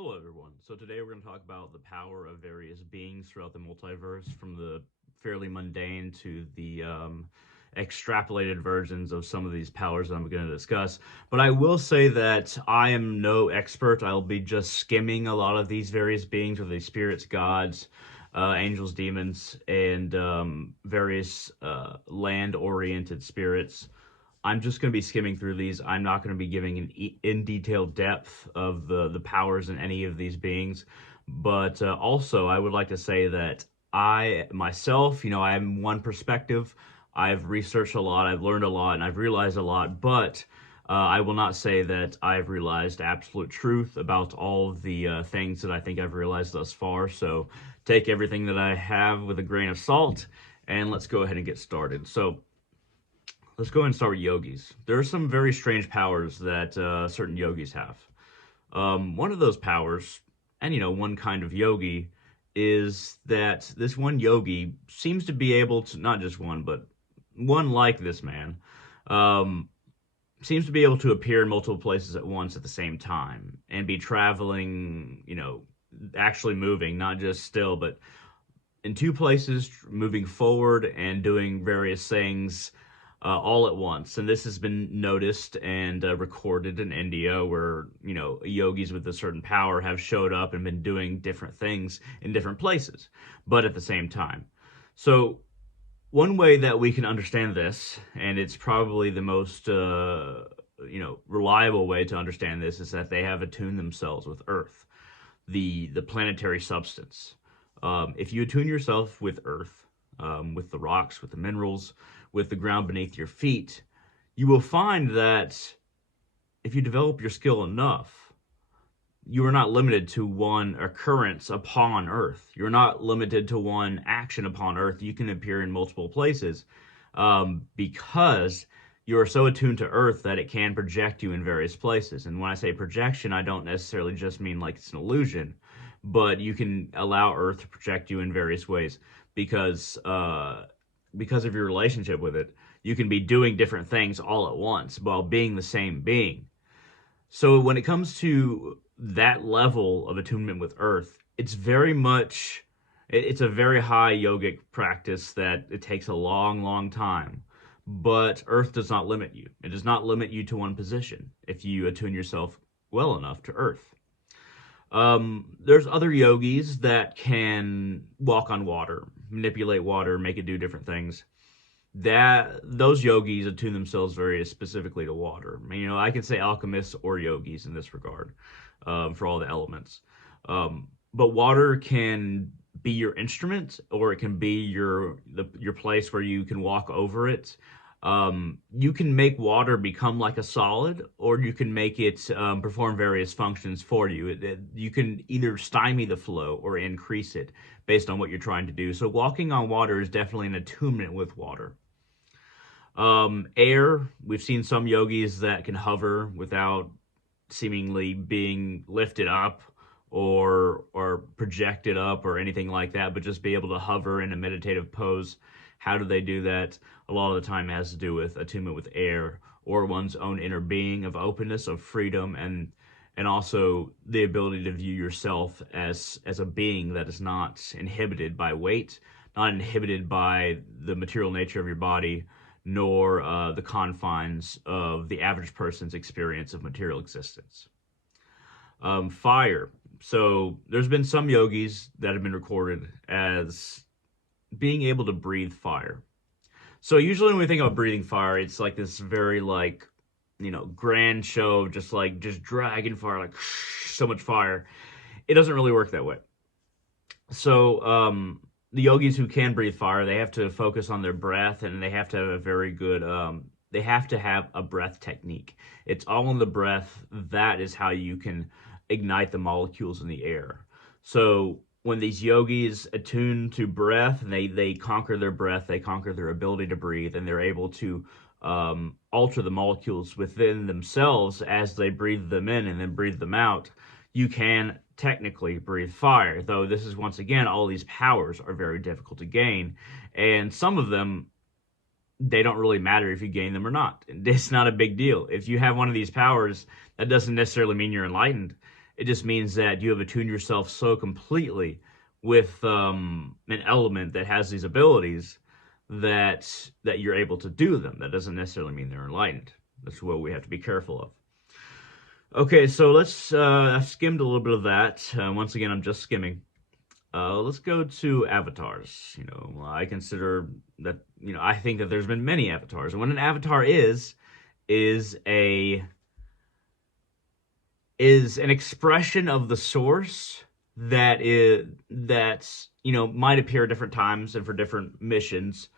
Hello, everyone. So today we're going to talk about the power of various beings throughout the multiverse, from the fairly mundane to the extrapolated versions of some of these powers that I'm going to discuss. But I will say that I am no expert. I'll be just skimming a lot of these various beings, or these spirits, gods, angels, demons, and various land-oriented spirits. I'm just going to be skimming through these. I'm not going to be giving an in detailed depth of the powers in any of these beings. But also, I would like to say that I myself, I am one perspective. I've researched a lot, I've learned a lot, and I've realized a lot. But I will not say that I've realized absolute truth about all of the things that I think I've realized thus far. So take everything that I have with a grain of salt, and let's go ahead and get started. So let's go ahead and start with yogis. There are some very strange powers that certain yogis have. One of those powers, and one kind of yogi, is that this one yogi seems to be able to, not just one, but one like this man, um, seems to be able to appear in multiple places at once at the same time and be traveling, actually moving, not just still, but in two places, moving forward and doing various things all at once. And this has been noticed and recorded in India, where yogis with a certain power have showed up and been doing different things in different places, but at the same time. So one way that we can understand this, and it's probably the most reliable way to understand this, is that they have attuned themselves with Earth, the planetary substance. If you attune yourself with Earth, with the rocks, with the minerals, with the ground beneath your feet, you will find that if you develop your skill enough, you are not limited to one occurrence upon Earth. You're not limited to one action upon Earth. You can appear in multiple places because you are so attuned to Earth that it can project you in various places. And when I say projection, I don't necessarily just mean like it's an illusion, but you can allow Earth to project you in various ways because of your relationship with it. You can be doing different things all at once while being the same being. So when it comes to that level of attunement with Earth, it's a very high yogic practice that it takes a long, long time. But Earth does not limit you. It does not limit you to one position if you attune yourself well enough to Earth. There's other yogis that can walk on water, manipulate water, make it do different things. That those yogis attune themselves very specifically to water. I can say alchemists or yogis in this regard, for all the elements. But water can be your instrument, or it can be your place where you can walk over it. You can make water become like a solid, or you can make it perform various functions for you. You can either stymie the flow or increase it based on what you're trying to do. So walking on water is definitely an attunement with water. Air, we've seen some yogis that can hover without seemingly being lifted up or projected up or anything like that, but just be able to hover in a meditative pose. How do they do that? A lot of the time it has to do with attunement with air, or one's own inner being of openness, of freedom, and also the ability to view yourself as a being that is not inhibited by weight, not inhibited by the material nature of your body, nor the confines of the average person's experience of material existence. Fire. So there's been some yogis that have been recorded as being able to breathe fire. So usually when we think about breathing fire, it's like this very grand show of just dragon fire, like so much fire. It doesn't really work that way. So the yogis who can breathe fire, they have to focus on their breath, and they have to have a very good they have to have a breath technique. It's all in the breath. That is how you can ignite the molecules in the air. So when these yogis attune to breath, and they conquer their breath, they conquer their ability to breathe, and they're able to alter the molecules within themselves as they breathe them in and then breathe them out. You can technically breathe fire, though this is, once again, all these powers are very difficult to gain, and some of them, they don't really matter if you gain them or not. It's not a big deal. If you have one of these powers, that doesn't necessarily mean you're enlightened. It just means that you have attuned yourself so completely with an element that has these abilities that you're able to do them. That doesn't necessarily mean they're enlightened. That's what we have to be careful of. Okay, so let's. I've skimmed a little bit of that. Once again, I'm just skimming. Let's go to avatars. I consider that. I think that there's been many avatars, and what an avatar is a is an expression of the source that might appear at different times and for different missions,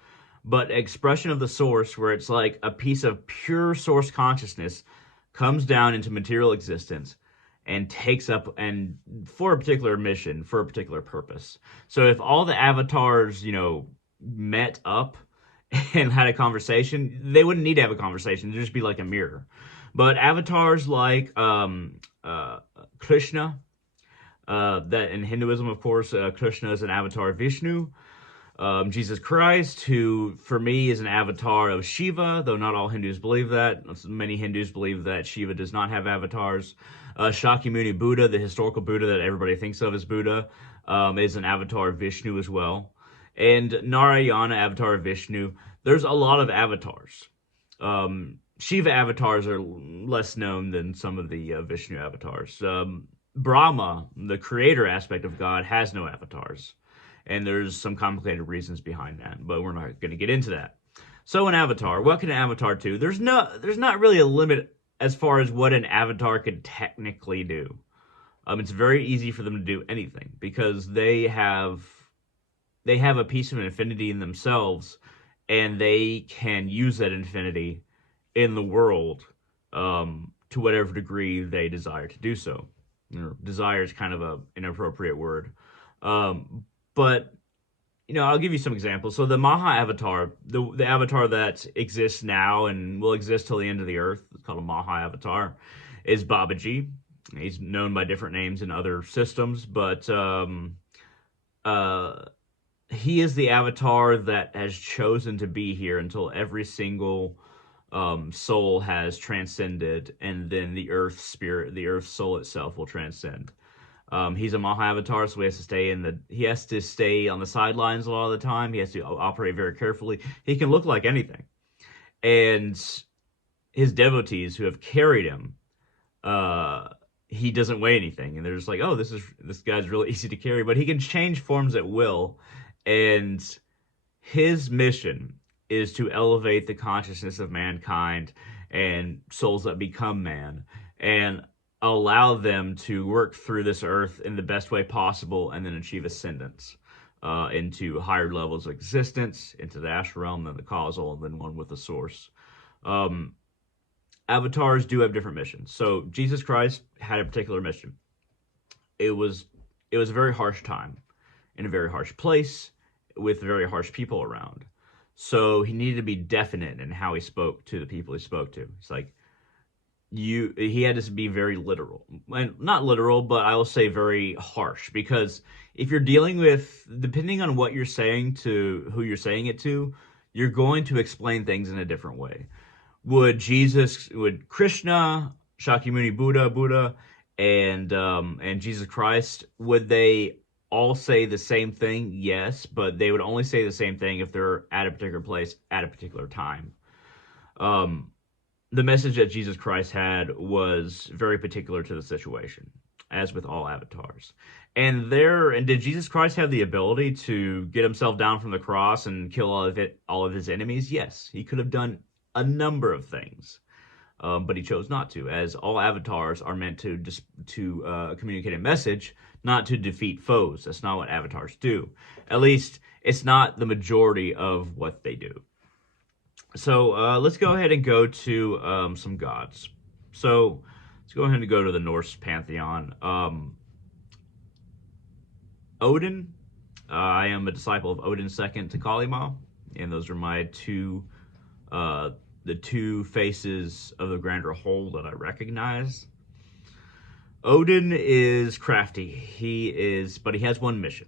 but expression of the source where it's like a piece of pure source consciousness comes down into material existence and takes up and for a particular mission, for a particular purpose. So if all the avatars met up and had a conversation, they wouldn't need to have a conversation. It'd just be like a mirror. But avatars like Krishna, that in Hinduism, of course, Krishna is an avatar of Vishnu. Jesus Christ, who for me is an avatar of Shiva, though not all Hindus believe that. Many Hindus believe that Shiva does not have avatars. Shakyamuni Buddha, the historical Buddha that everybody thinks of as Buddha, is an avatar of Vishnu as well. And Narayana, avatar of Vishnu. There's a lot of avatars. Shiva avatars are less known than some of the Vishnu avatars. Brahma, the creator aspect of God, has no avatars. And there's some complicated reasons behind that, but we're not going to get into that. So an avatar, what can an avatar do? There's not really a limit as far as what an avatar could technically do. It's very easy for them to do anything because they have a piece of an infinity in themselves, and they can use that infinity in the world to whatever degree they desire to do so. Desire is kind of an inappropriate word. But I'll give you some examples. So the Maha avatar, the avatar that exists now and will exist till the end of the earth, it's called a Maha avatar, is Babaji. He's known by different names in other systems, but he is the avatar that has chosen to be here until every single soul has transcended, and then the earth spirit, the earth soul itself will transcend. He's a Maha avatar, so he has to stay on the sidelines a lot of the time. He has to operate very carefully. He can look like anything. And his devotees who have carried him, he doesn't weigh anything. And they're just like, oh, this guy's really easy to carry. But he can change forms at will. And his mission is to elevate the consciousness of mankind and souls that become man, and allow them to work through this earth in the best way possible, and then achieve ascendance into higher levels of existence, into the astral realm, then the causal, and then one with the source. Avatars do have different missions. So Jesus Christ had a particular mission. It was a very harsh time, in a very harsh place, with very harsh people around. So he needed to be definite in how he spoke to the people he spoke to. It's like, he had to be very literal, and not literal, but I will say very harsh, because if you're dealing with, depending on what you're saying to who you're saying it to, you're going to explain things in a different way. Would Krishna, Shakyamuni Buddha, and Jesus Christ, would they all say the same thing? Yes, but they would only say the same thing if they're at a particular place at a particular time. The message that Jesus Christ had was very particular to the situation, as with all avatars. And did Jesus Christ have the ability to get himself down from the cross and kill all of his enemies? Yes, he could have done a number of things, but he chose not to, as all avatars are meant to communicate a message, not to defeat foes. That's not what avatars do. At least, it's not the majority of what they do. So let's go ahead and go to some gods. So let's go ahead and go to the Norse pantheon. Odin. I am a disciple of Odin second to Kalima, and those are my the two faces of the grander whole that I recognize. Odin is crafty. But he has one mission.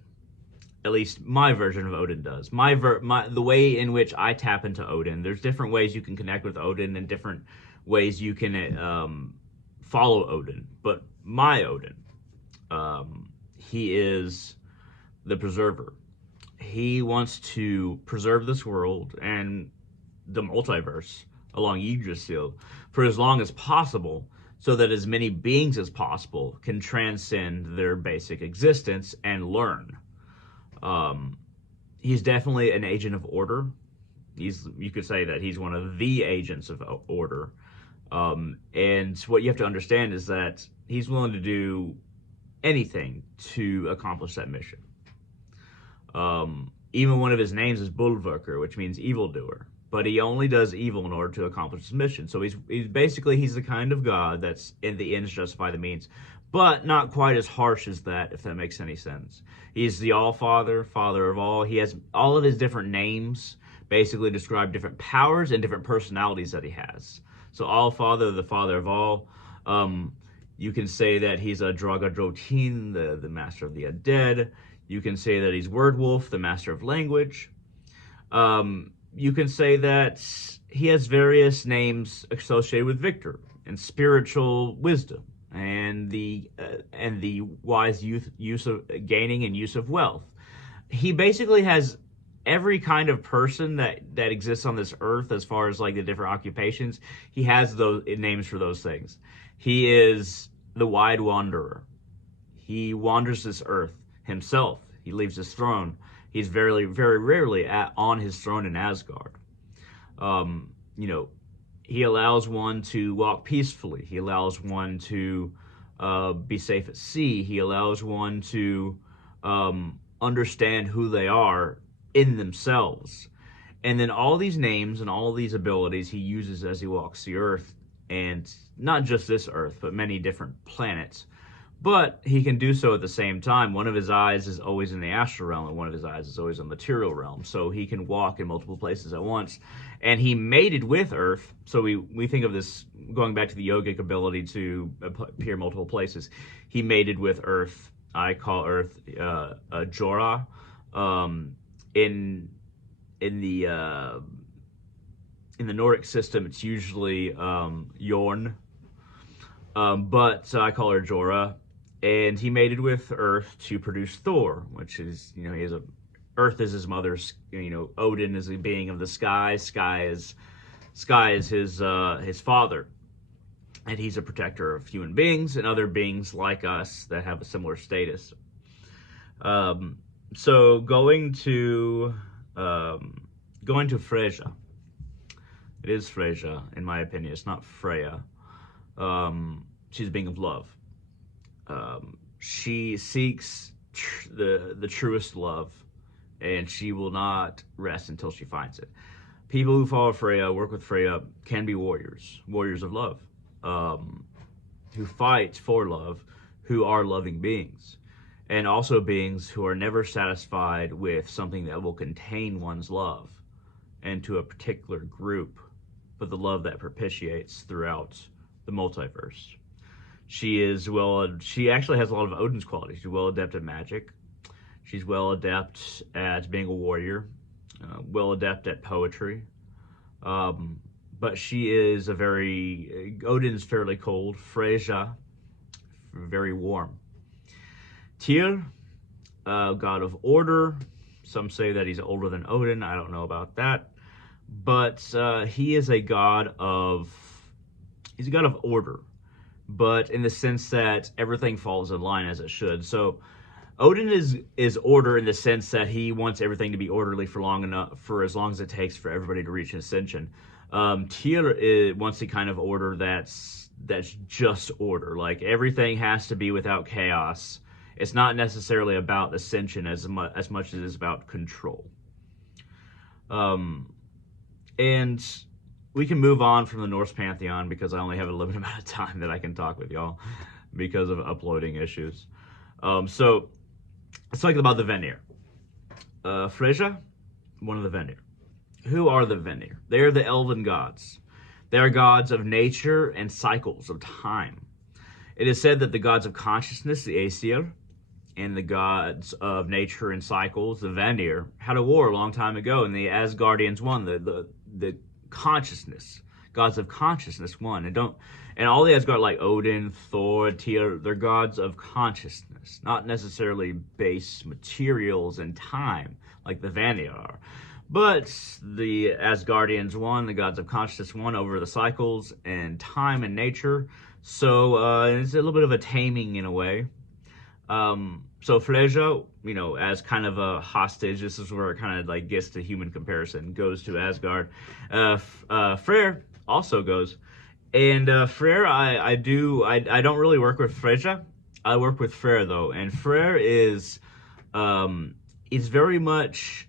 At least my version of Odin does. The way in which I tap into Odin. There's different ways you can connect with Odin and different ways you can follow Odin. But my Odin He is the preserver. He wants to preserve this world and the multiverse along Yggdrasil for as long as possible, so that as many beings as possible can transcend their basic existence and learn. Um, he's definitely an agent of order. You could say that he's one of the agents of order. And what you have to understand is that he's willing to do anything to accomplish that mission. Even one of his names is Bulwarker, which means evildoer. But he only does evil in order to accomplish his mission. So he's the kind of god that's in the ends justify the means, but not quite as harsh as that, if that makes any sense. He's the All-Father, Father of all. He has all of his different names basically describe different powers and different personalities that he has. So All-Father, the Father of all. You can say that he's a Dragadrotin, the master of the undead. You can say that he's Wordwolf, the master of language. You can say that he has various names associated with Victor and spiritual wisdom and the wise use of gaining and use of wealth. He basically has every kind of person that exists on this earth, as far as like the different occupations. He has those names for those things. He is the wide wanderer. He wanders this earth himself. He leaves his throne. He's very, very rarely on his throne in Asgard. He allows one to walk peacefully. He allows one to be safe at sea. He allows one to understand who they are in themselves. And then all these names and all these abilities he uses as he walks the earth, and not just this earth, but many different planets. But he can do so at the same time. One of his eyes is always in the astral realm, and one of his eyes is always in the material realm. So he can walk in multiple places at once. And he mated with Earth. So we think of this, going back to the yogic ability to appear multiple places. He mated with Earth. I call Earth Jorah. In the Nordic system, it's usually Jorn. But I call her Jorah. And he mated with Earth to produce Thor, which is, Earth is his mother's, Odin is a being of the sky. Sky is his father. And he's a protector of human beings and other beings like us that have a similar status. So going to Freya. It is Freya, in my opinion. It's not Freya. She's a being of love. She seeks the truest love, and she will not rest until she finds it. People who follow Freya, work with Freya, can be warriors of love, who fight for love, who are loving beings, and also beings who are never satisfied with something that will contain one's love and to a particular group, but the love that propitiates throughout the multiverse. She actually has a lot of Odin's qualities. She's well adept at magic. She's well adept at being a warrior, well adept at poetry. But she is Odin's fairly cold. Freya, very warm. Tyr, god of order. Some say that he's older than Odin. I don't know about that. But he is a god of order, but in the sense that everything falls in line as it should. So Odin is order in the sense that he wants everything to be orderly for as long as it takes for everybody to reach ascension. Tyr wants the kind of order that's just order. Like, everything has to be without chaos. It's not necessarily about ascension as much as it is about control. And we can move on from the Norse pantheon because I only have a limited amount of time that I can talk with y'all because of uploading issues. So let's talk about the Vanir. Freya, one of the Vanir. Who are the Vanir? They are the elven gods. They are gods of nature and cycles of time. It is said that the gods of consciousness, the Aesir, and the gods of nature and cycles, the Vanir, had a war a long time ago, and the Asgardians won. The consciousness gods of consciousness, one. And all the Asgard, like Odin, Thor, Tyr, they're gods of consciousness, not necessarily base materials and time like the Vanir are. But the Asgardians won, the gods of consciousness won over the cycles and time and nature. So it's a little bit of a taming in a way. So Freya, as kind of a hostage, this is where it kind of like gets to human comparison, goes to Asgard. Freyr also goes. And Freyr, I don't really work with Freya. I work with Freyr though, and Freyr is very much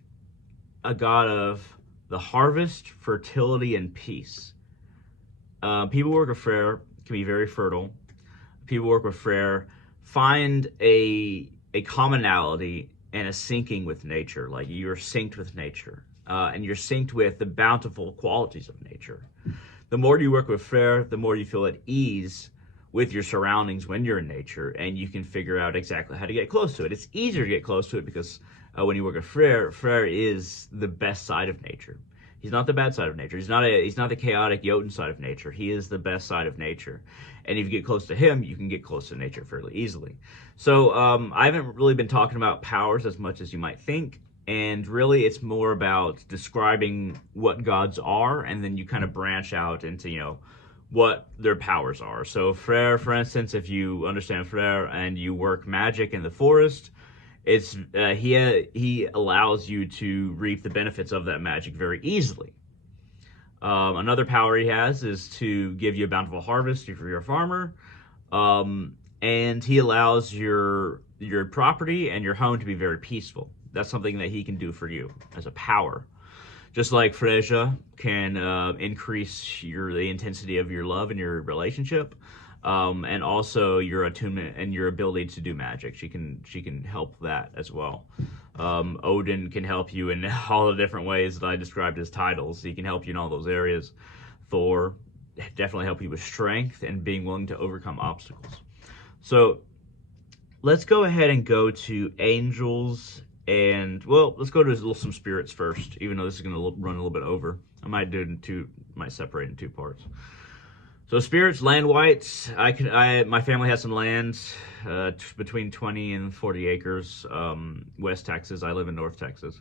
a god of the harvest, fertility, and peace. People work with Freyr can be very fertile. People work with Freyr find a commonality and a syncing with nature. Like you're synced with nature, and you're synced with the bountiful qualities of nature. The more you work with Freyr, the more you feel at ease with your surroundings when you're in nature, and you can figure out exactly how to get close to it. It's easier to get close to it because when you work with Freyr, Freyr is the best side of nature. He's not the bad side of nature. He's not the chaotic Jotun side of nature. He is the best side of nature. And if you get close to him, you can get close to nature fairly easily. So I haven't really been talking about powers as much as you might think. And really, it's more about describing what gods are, and then you kind of branch out into, what their powers are. So Freyr, for instance, if you understand Freyr and you work magic in the forest, it's he allows you to reap the benefits of that magic very easily. Another power he has is to give you a bountiful harvest if you're a farmer, and he allows your property and your home to be very peaceful. That's something that he can do for you as a power. Just like Freya can increase the intensity of your love and your relationship, and also your attunement and your ability to do magic. She can help that as well. Odin can help you in all the different ways that I described as titles. He can help you in all those areas. Thor definitely help you with strength and being willing to overcome obstacles. So let's go ahead and go to angels. And well, let's go to some spirits first, even though this is going to run a little bit over. I might separate in two parts. So spirits, land whites. My family has some land, between 20 and 40 acres, West Texas. I live in North Texas.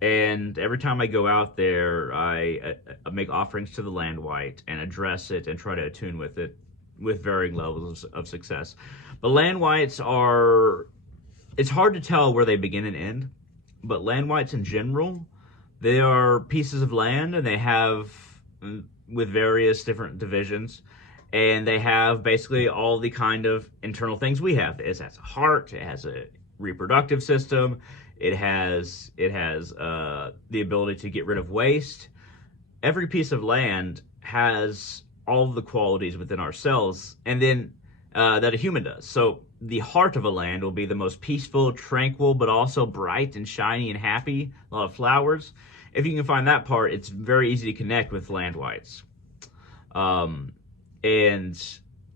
And every time I go out there, I make offerings to the land white and address it and try to attune with it with varying levels of success. But land whites it's hard to tell where they begin and end, but land whites in general, they are pieces of land, and they have, with various different divisions, and they have basically all the kind of internal things we have. It has a heart, it has a reproductive system, it has the ability to get rid of waste. Every piece of land has all of the qualities within ourselves, and then that a human does. So the heart of a land will be the most peaceful, tranquil, but also bright and shiny and happy. A lot of flowers. If you can find that part, it's very easy to connect with land whites. And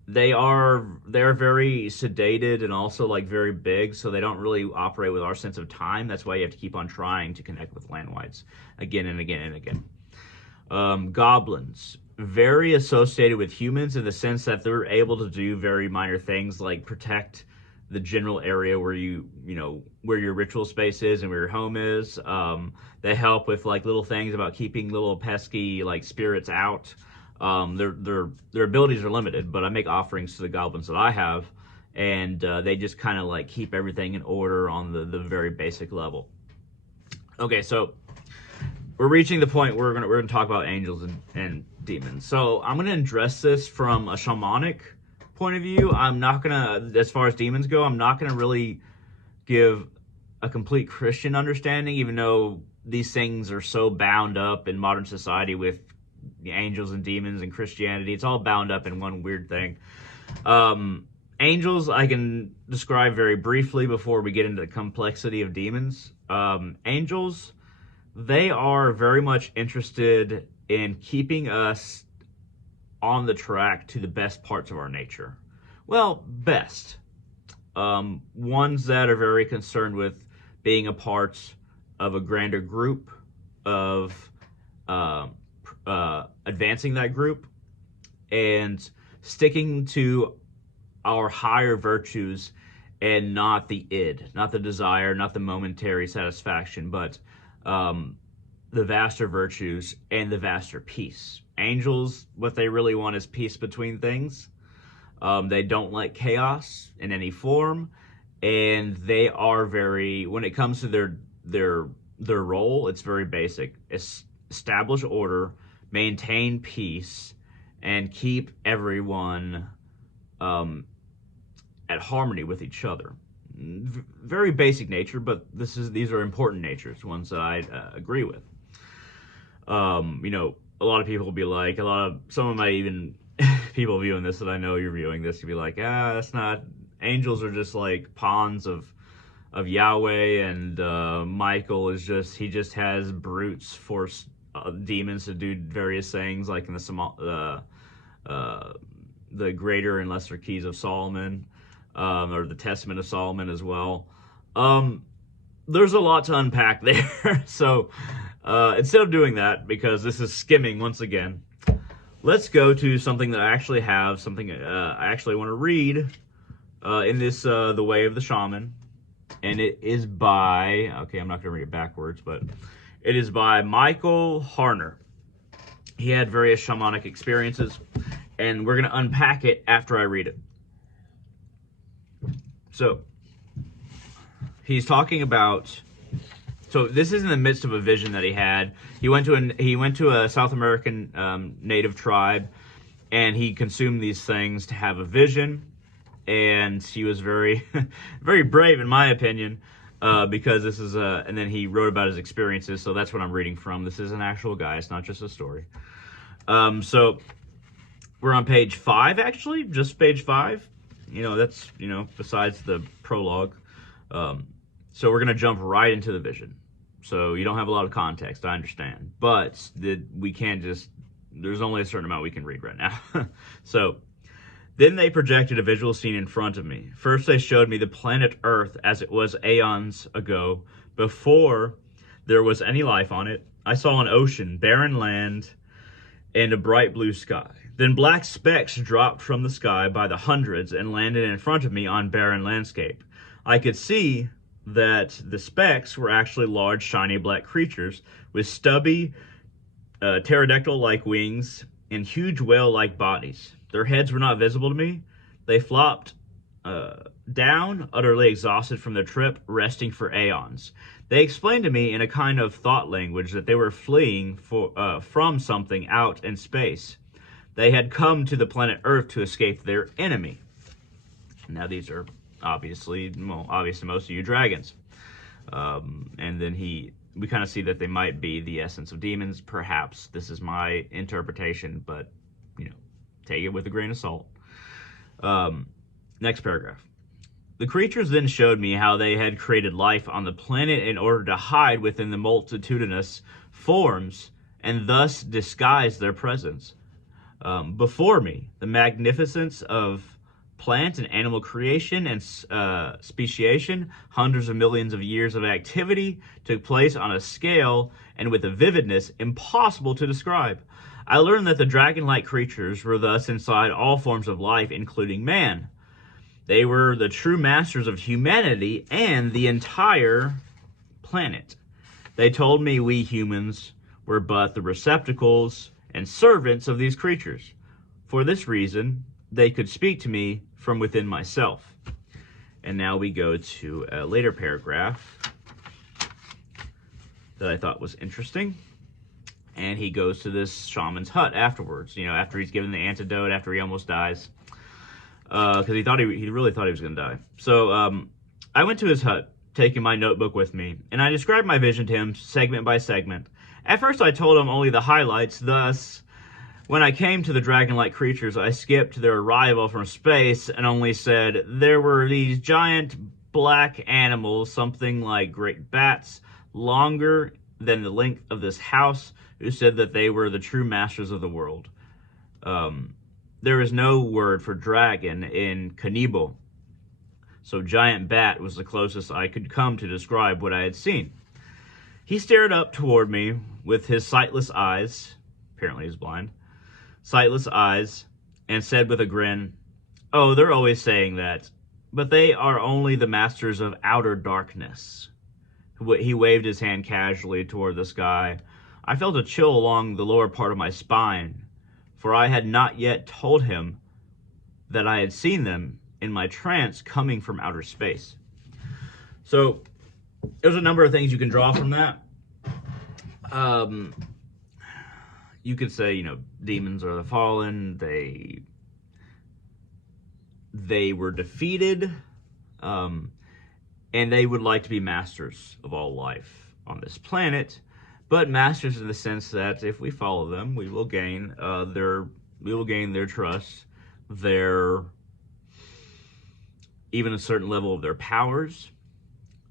they're very sedated and also like very big, so they don't really operate with our sense of time. That's why you have to keep on trying to connect with land whites again and again and again. Goblins. Very associated with humans in the sense that they're able to do very minor things like protect the general area where where your ritual space is and where your home is. They help with like little things about keeping little pesky like spirits out. Their abilities are limited, but I make offerings to the goblins that I have, and they just kind of like keep everything in order on the very basic level. Okay, so we're reaching the point where we're gonna talk about angels and demons. So I'm gonna address this from a shamanic point of view. I'm not gonna, as far as demons go, I'm not gonna really give a complete Christian understanding, even though these things are so bound up in modern society with the angels and demons and Christianity. It's all bound up in one weird thing. Angels I can describe very briefly before we get into the complexity of demons. Angels, they are very much interested in keeping us on the track to the best parts of our nature. Well, best. Ones that are very concerned with being a part of a grander group of advancing that group and sticking to our higher virtues and not the id, not the desire, not the momentary satisfaction, but the vaster virtues and the vaster peace. Angels, what they really want is peace between things. They don't like chaos in any form, and they are very, when it comes to their role, it's very basic. Establish order, maintain peace, and keep everyone at harmony with each other. Very basic nature, but these are important natures, ones that I agree with. A lot of people will be like, some of my even people viewing this that I know you're viewing this, could be like, that's not, angels are just like pawns of Yahweh, and Michael is he just has brutes force demons to do various things, like in the Greater and Lesser Keys of Solomon, or the Testament of Solomon as well. There's a lot to unpack there. So instead of doing that, because this is skimming once again, let's go to something that I actually have, something I actually want to read in this The Way of the Shaman. And it is by, okay, I'm not going to read it backwards, but it is by Michael Harner. He had various shamanic experiences, and we're going to unpack it after I read it. So, he's talking about, so this is in the midst of a vision that he had. He went to a South American native tribe, and he consumed these things to have a vision. And he was very, very brave, in my opinion, because this is and then he wrote about his experiences, so that's what I'm reading from. This is an actual guy, it's not just a story. So, we're on page 5, actually, just page 5. That's, besides the prologue. So we're going to jump right into the vision. So you don't have a lot of context, I understand. But we can't just, there's only a certain amount we can read right now. So, then they projected a visual scene in front of me. First they showed me the planet Earth as it was aeons ago, before there was any life on it. I saw an ocean, barren land, and a bright blue sky. Then black specks dropped from the sky by the hundreds and landed in front of me on barren landscape. I could see that the specks were actually large, shiny black creatures with stubby, pterodactyl-like wings and huge whale-like bodies. Their heads were not visible to me. They flopped down, utterly exhausted from their trip, resting for aeons. They explained to me in a kind of thought language that they were fleeing from something out in space. They had come to the planet Earth to escape their enemy. Now these are obvious to most of you, dragons. And then we kind of see that they might be the essence of demons, perhaps. This is my interpretation, but, take it with a grain of salt. Next paragraph. The creatures then showed me how they had created life on the planet in order to hide within the multitudinous forms and thus disguise their presence. Before me, the magnificence of plant and animal creation and speciation, hundreds of millions of years of activity took place on a scale and with a vividness impossible to describe. I learned that the dragon-like creatures were thus inside all forms of life, including man. They were the true masters of humanity and the entire planet. They told me we humans were but the receptacles and servants of these creatures. For this reason, they could speak to me from within myself. And now we go to a later paragraph that I thought was interesting. And he goes to this shaman's hut afterwards, after he's given the antidote, after he almost dies. Because he really thought he was going to die. So I went to his hut, taking my notebook with me, and I described my vision to him segment by segment. At first I told him only the highlights, thus, when I came to the dragon-like creatures, I skipped their arrival from space and only said there were these giant black animals, something like great bats, longer than the length of this house, who said that they were the true masters of the world. There is no word for dragon in Kanibo, so giant bat was the closest I could come to describe what I had seen. He stared up toward me with his sightless eyes, apparently is blind, sightless eyes, and said with a grin, "Oh, they're always saying that, but they are only the masters of outer darkness." He waved his hand casually toward the sky. I felt a chill along the lower part of my spine, for I had not yet told him that I had seen them in my trance coming from outer space. So there's a number of things you can draw from that. You could say, demons are the fallen. They were defeated, and they would like to be masters of all life on this planet, but masters in the sense that if we follow them, we will gain their trust, even a certain level of their powers.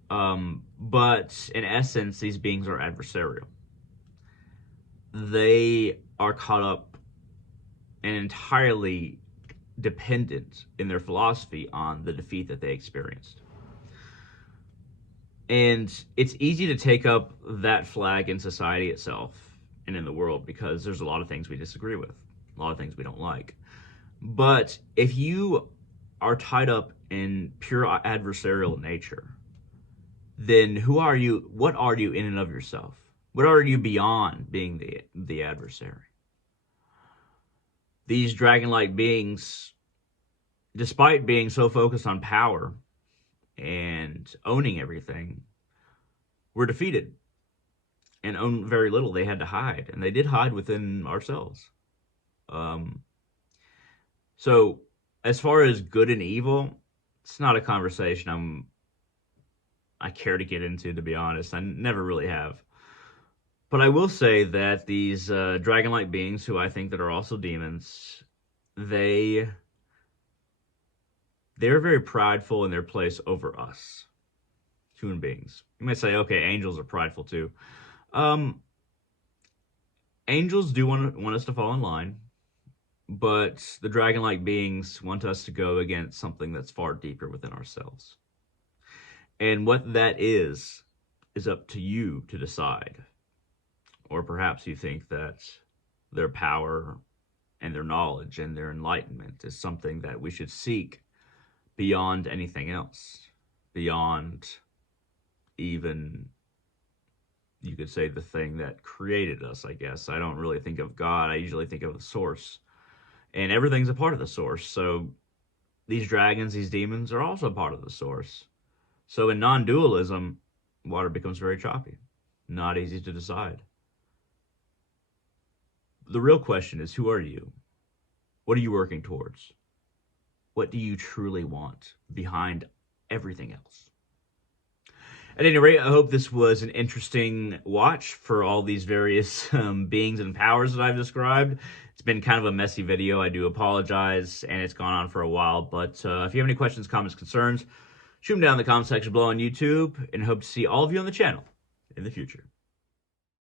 But in essence, these beings are adversarial. They are caught up and entirely dependent in their philosophy on the defeat that they experienced. And it's easy to take up that flag in society itself and in the world because there's a lot of things we disagree with, a lot of things we don't like. But if you are tied up in pure adversarial nature, then who are you? What are you in and of yourself? What are you beyond being the adversary? These dragon-like beings, despite being so focused on power and owning everything, were defeated and owned very little. They had to hide, and they did hide within ourselves. So as far as good and evil, it's not a conversation I care to get into, to be honest. I never really have. But I will say that these dragon-like beings, who I think that are also demons, they're very prideful in their place over us, human beings. You might say, okay, angels are prideful too. Angels do want us to fall in line, but the dragon-like beings want us to go against something that's far deeper within ourselves. And what that is up to you to decide. Or perhaps you think that their power and their knowledge and their enlightenment is something that we should seek beyond anything else. Beyond even, you could say, the thing that created us, I guess. I don't really think of God. I usually think of the source. And everything's a part of the source. So these dragons, these demons, are also a part of the source. So in non-dualism, water becomes very choppy. Not easy to decide. The real question is, who are you? What are you working towards? What do you truly want behind everything else? At any rate, I hope this was an interesting watch for all these various beings and powers that I've described. It's been kind of a messy video. I do apologize, and it's gone on for a while. But if you have any questions, comments, concerns, shoot them down in the comment section below on YouTube, and hope to see all of you on the channel in the future.